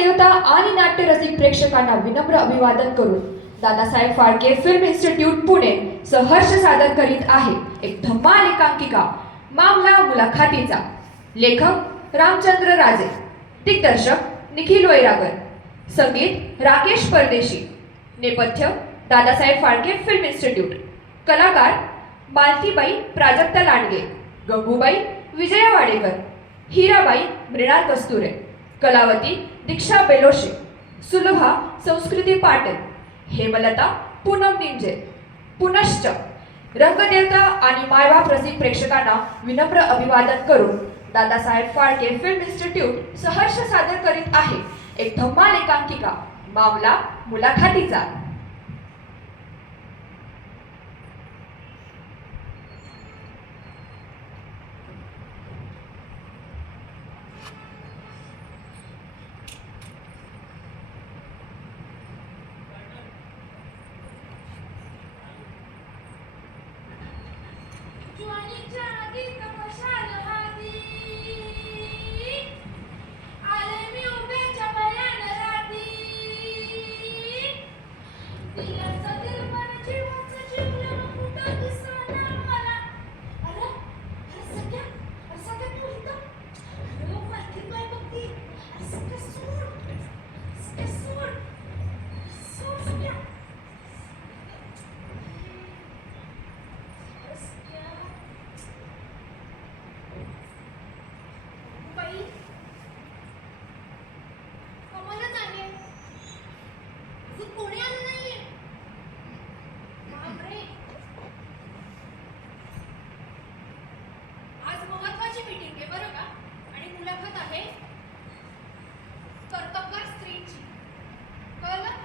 देवता आणि नाट्यरसिक प्रेक्षकांना विनम्र अभिवादन करून दादासाहेब फाळके फिल्म इन्स्टिट्यूट पुणे सहर्ष सादर करीत आहे एक धम्माल एकांकिका मामला मुलाखतीचा. लेखक रामचंद्र राजे, दिग्दर्शक निखिल वैरागर, संगीत राकेश परदेशी, नेपथ्य दादासाहेब फाळके फिल्म इन्स्टिट्यूट, कलाकार मालतीबाई प्राजक्ता लांडगे, गंगूबाई विजया वाडेकर, हिराबाई मृणाल कस्तुरे, कलावती दीक्षा बेलोशे, सुलभा संस्कृती पाटील, हेमलता पूनम निंजे. पुनश्च रंगदेवता आणि मायबाप रसिक प्रेक्षकांना विनम्र अभिवादन करून दादासाहेब फाळके फिल्म इन्स्टिट्यूट सहर्ष सादर करीत आहे एक धम्माल एकांकिका मामला मुलाखतीचा. ज्वानीच्या आधी तपशाल हाती आले मी उभ्याच्या भयान राती दिलाचा दिलपण जीवाचं जीवलं कुठं दिसना मला. अरे सगळ्या तू इथं अरे माहिती काय बघती अरे सगळं सोड सगळ्या बाई कमालच आहे. अजून कोणी आलं नाहीये. बापरे, आज महत्वाची मीटिंग आहे बरं का. आणि मुलाखत आहे कर्तबगार स्त्रीची. कळलं?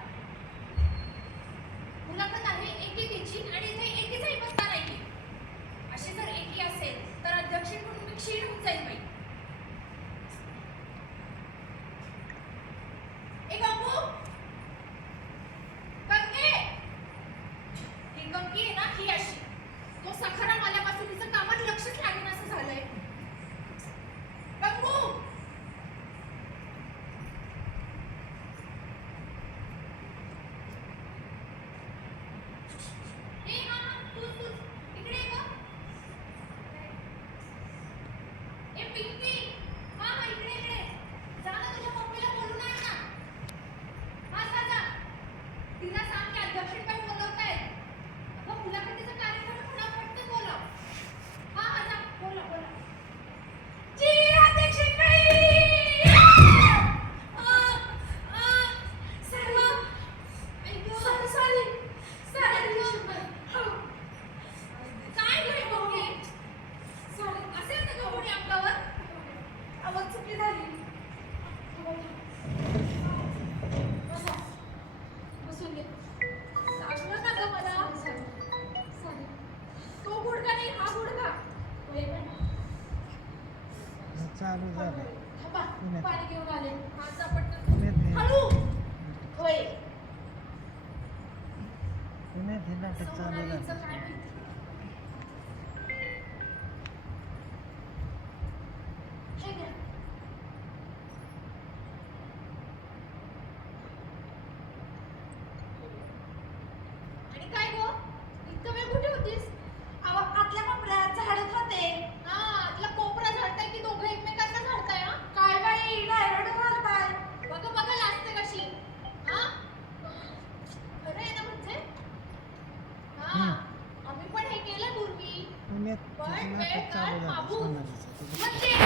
मुलाखत आहे एकेकीची आणि इथे एकीचाही पत्ता नाहीये. अशी जर एकी असेल तर अध्यक्षी म्हणून मी क्षीण होऊन जाईल बाई. एक गंगू गंगे ही गंगी आहे ना ही अशी तो सखाराम आल्यापासून तिचं कामात लक्षच लागेल असं झालंय. गंगू ए हा तू इकडे ये गं. ए पिंकी हा इकडे जा ना तुझ्या मम्मीला बोलून आण ना. हा जा तिला सांग की अध्यक्षीणबाई बोलवतायत. अगं मुलाखतीचा कार्यक्रम फटाफट बोलाव. हा जा बोला जी अध्यक्षीणबाई. सर्व सॉरी काय गं ओके सॉरी असेल ना गं कोणी अंगावर. आवाज चुकी झाली. बसून घे. सांगलं ना गं मला. सॉरी तो गुडघा नाही हा गुडघा. चालू झालं. थांबा पाणी घेऊन आले. हा जा पुण्यात पटकन हे- हळू. होय पुण्यात हे नाटक चालू सोनालीचं झालं. काय माहिती. हे घ्या. आणि काय गं इतकं वेळ कुठे होतीस. आतल्या कोपऱ्यात झाडत होते. हा आतला कोपरा झाडताय की दोघं एकमेकांना झाडताय. हा काय बाई डायरेक्ट घालताय. बघा लाजते कशी. हा खरं आहे ना म्हणजे. हा आम्ही पण हे केलं पूर्वी पुण्यात पण हे वेळ नाटक काळ चालू झालं मागून सोनालीचं. म्हणजे